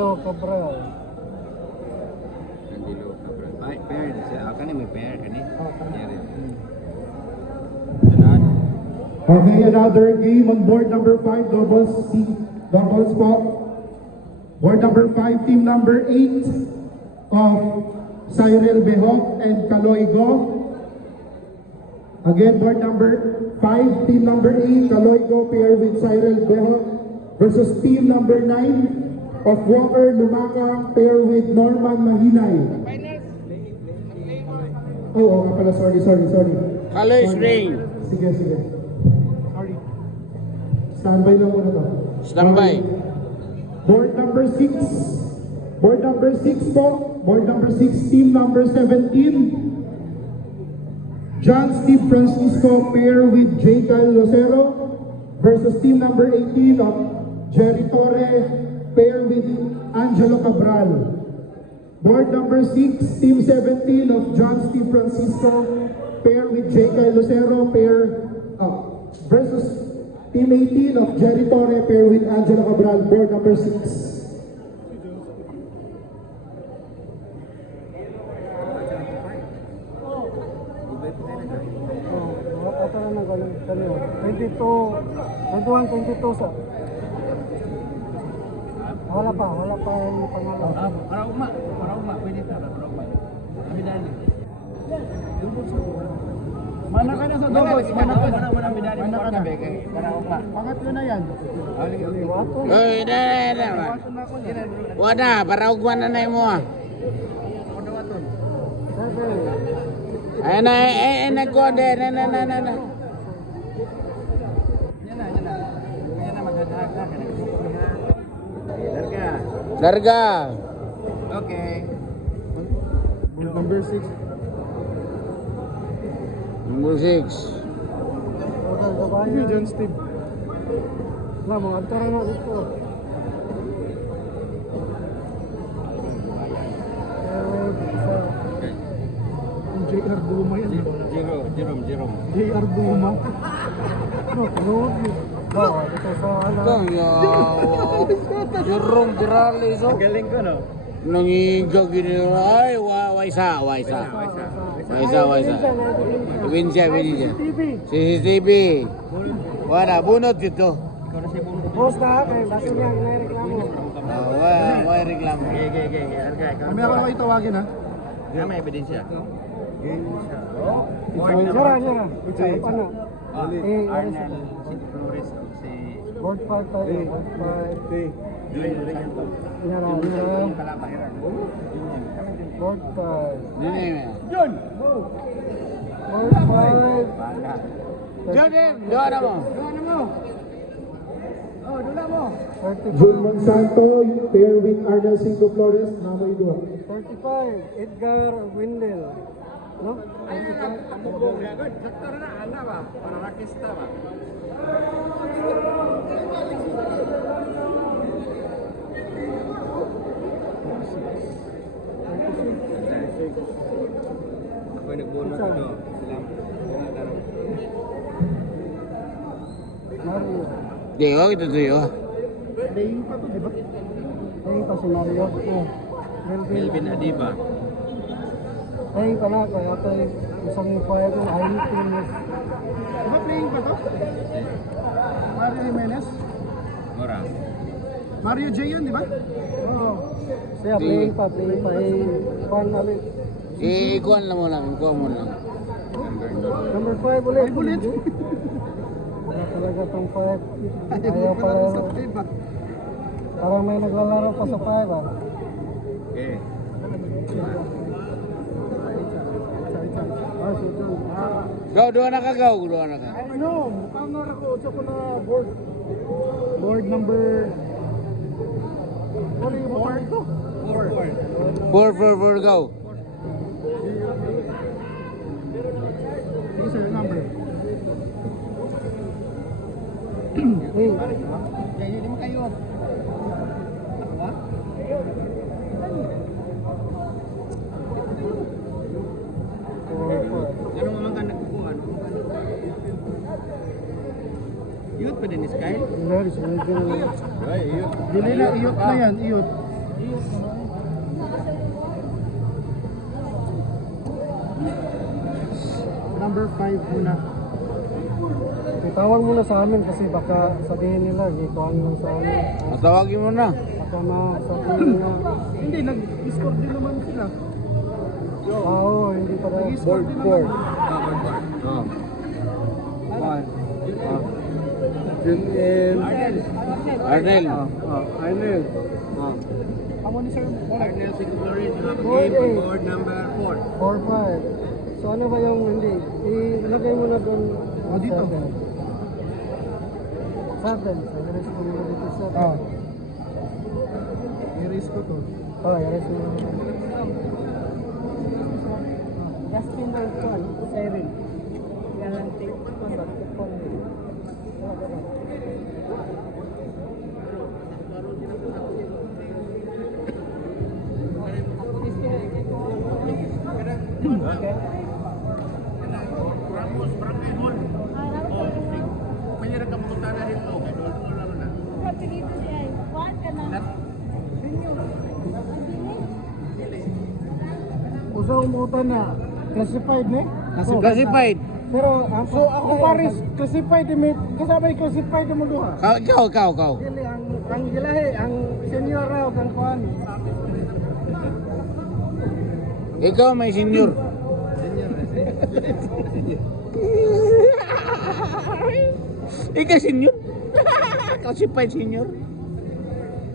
Angelo Cabral. Angelo Cabral. Ay, pair siya. Ako na may pair kani. Okay, another game on board number 5, doubles po. Board number 5, team number 8 of Cyril Behok and Kaloy Go. Again, board number 5, team number 8, Kaloy Go pair with Cyril Behok versus team number 9 of Walker Lumakang pair with Norman Mahinay. Oh, nga pala, sorry. Kaloy Spring. Sige. Sorry. Standby lang muna to. Standby. Board number 6. Board number 6 po. Board number 6, team number 17. John Steve Francisco pair with J. Kyle Lucero versus team number 18 of Jerry Torre pair with Angelo Cabral. Board number 6, team 17 of John Steve Francisco pair with J. Kyle Lucero pair versus team 18 of Jerry Torre pair with Angelo Cabral. Board number 6. Mga 22, 22 sa. Wala pa yung pangalan. Para uma, pwede ta, para uma. Kami dali. Mana ka na sa doubles, mana ka na. Para uma. Pangatlo na yan. Oy, na. Wala, para ugma na nay mo. Ay na kode, na. Larga. Okay. Number 6. Number 6. Sige, John Steve. Wala, mga antara na dito. JR Duma yan. Jerome. JR Duma. Road. Dito sa ano. Jerome Girales. Galing ko, no? Nangigaw gini. Ay, waisa. Winsya. CCTV. Wala, bunot dito. Boss na, kaya baso niya, reklamo. May reklamo. Mamaya ko kayo tawagin, ha? May ebidensya. Sira. Ano? Arnel, si Flores, si Board 5 tayo. Board 5. Nyara. Board 5. John! Board 5. Doon mo. Jun Monsanto pair with Arnel Cinco Flores. Namoy dua. 35. Edgar Wendell. No? 35. Ako nagbunot ito. Mario. Diyo, ito tuyo. Daing pa to, di ba? Daing pa si Mario. Melvin Adiba. Daing pa na, kaya ito isang mukha ito, eyewitness. Diba playing pa to? Mario Jimenez? Mora. Mario J yun, di ba? Oo. Siya, playing pa. Pan ulit. Ikuan lang mo lang. Number 5 ulit. Wala talaga itong 5. Ayaw pala. Parang may naglalaro pa sa 5, ah. Okay. Doon na ka. No, mukhang narakootsa ko na board. Board number... Ano yung board ko? 4, go. Sige sir, number. Hey. Hindi mo kayo. Ganun naman ka nagkukuhan. Iyot pa din, Sky? Ay, iyot. Dili na, iyot na yan, iyot. Number 5 muna. Itawan muna sa amin kasi baka sabihin nila, ituan mo sa amin. Tawagin mo na. Baka masabihin nila. Hindi, nag-score din naman sila. Oo, hindi pa rin. Nag-score din naman. Oh. Junel. Arnel. Arnel. Amo ni Sir Arnel board number 4. 4-5. So ano ba yung hindi? Ilagay mo na doon. Dito. 7. I-erase ko muna dito 7. I-erase ko to. I-erase mo na. Justin Dalton, 7. Galante. Okay. Usa umutan na classified ni? Classified. Pero so ako pares classified ni kasabay classified mo duha. Ikaw. Dili ang gilahi ang senior raw kang kuan. Ikaw may senior. Ikaw senior. Classified senior.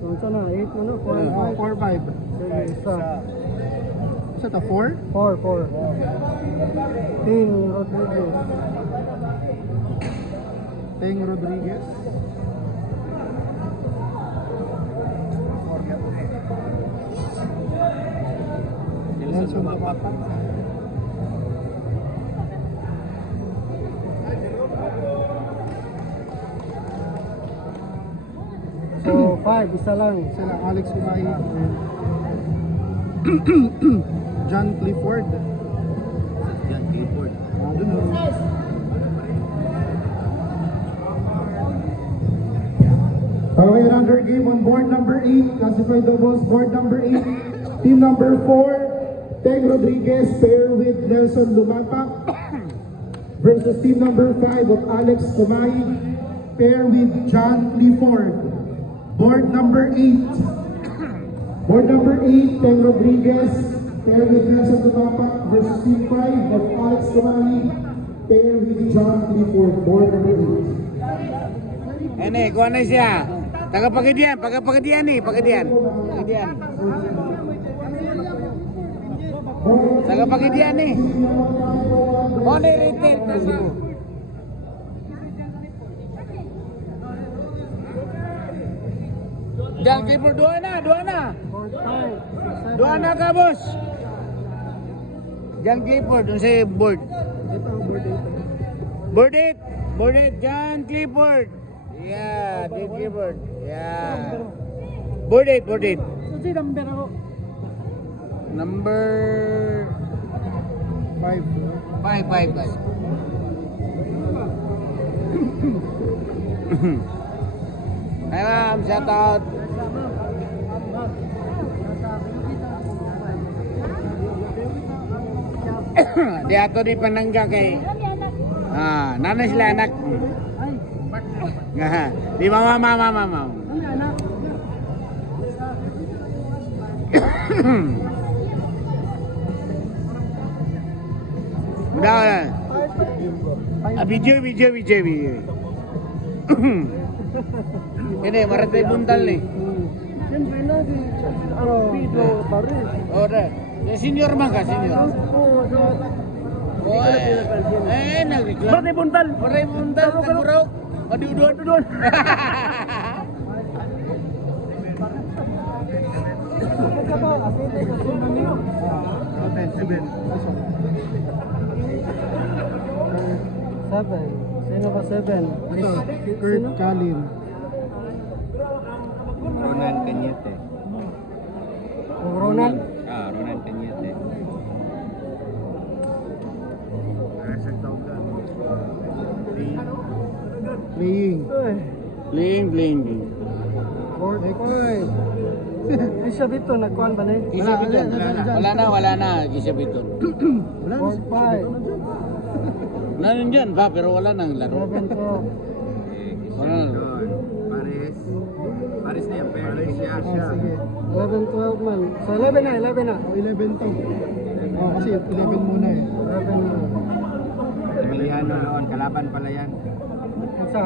So sana 8 mo no 4-5. Isa. Isa ta 4? 4. Ting Rodriguez. Nelson Mapapa. So 5, isa lang. Alex Umahi. John Clifford. Okay, another game on board number 8, classified doubles, board number 8, team number 4, Teng Rodriguez, pair with Nelson Lumapak, versus team number 5 of Alex Kumay, pair with John Clifford. Board number 8, Teng Rodriguez, pair with Nelson Lumapak, versus team 5 of Alex Kumay, pair with John Clifford. Board number 8. Ini, kuha na siya. Pagadian nih, Pagadian. Pagadian nih. Oh, ini retail kasi. Jangan keeper dua na ka, bos. Jangan keeper dun sa board. Board 8, John Clifford. Yeah, Dave Clifford. Yeah. Board 8. Kasi number ako. Number 5. 5. Hi ma'am, shout out. Di ato di panangga kay nana sila anak. Di mama. Udah. Video. Ini maratay buntal nih. Siyempre na si Pedro Barres. Oh, dah. Senior mah ka, senior. Nagreklam. Maratay buntal. Taguraw. Udon. Seven. Sino ba 7? Ito, Kurt Kalin. Ronan Cañete. Ronan? Ronan Cañete. Playing. Bling. Board 5. Di siya bito, nagkuhan ba na eh? Isa biton. Wala na. Isa biton. Board 5. Nandiyan ba, pero wala nang laro. 11, 12. Wala na. Paris na yan, Paris siya. Sige. 11, 12 man. So 11 na. 11 to. Kasi 11 muna eh. 11 na. Emiliano noon, kalaban pala yan. Isa.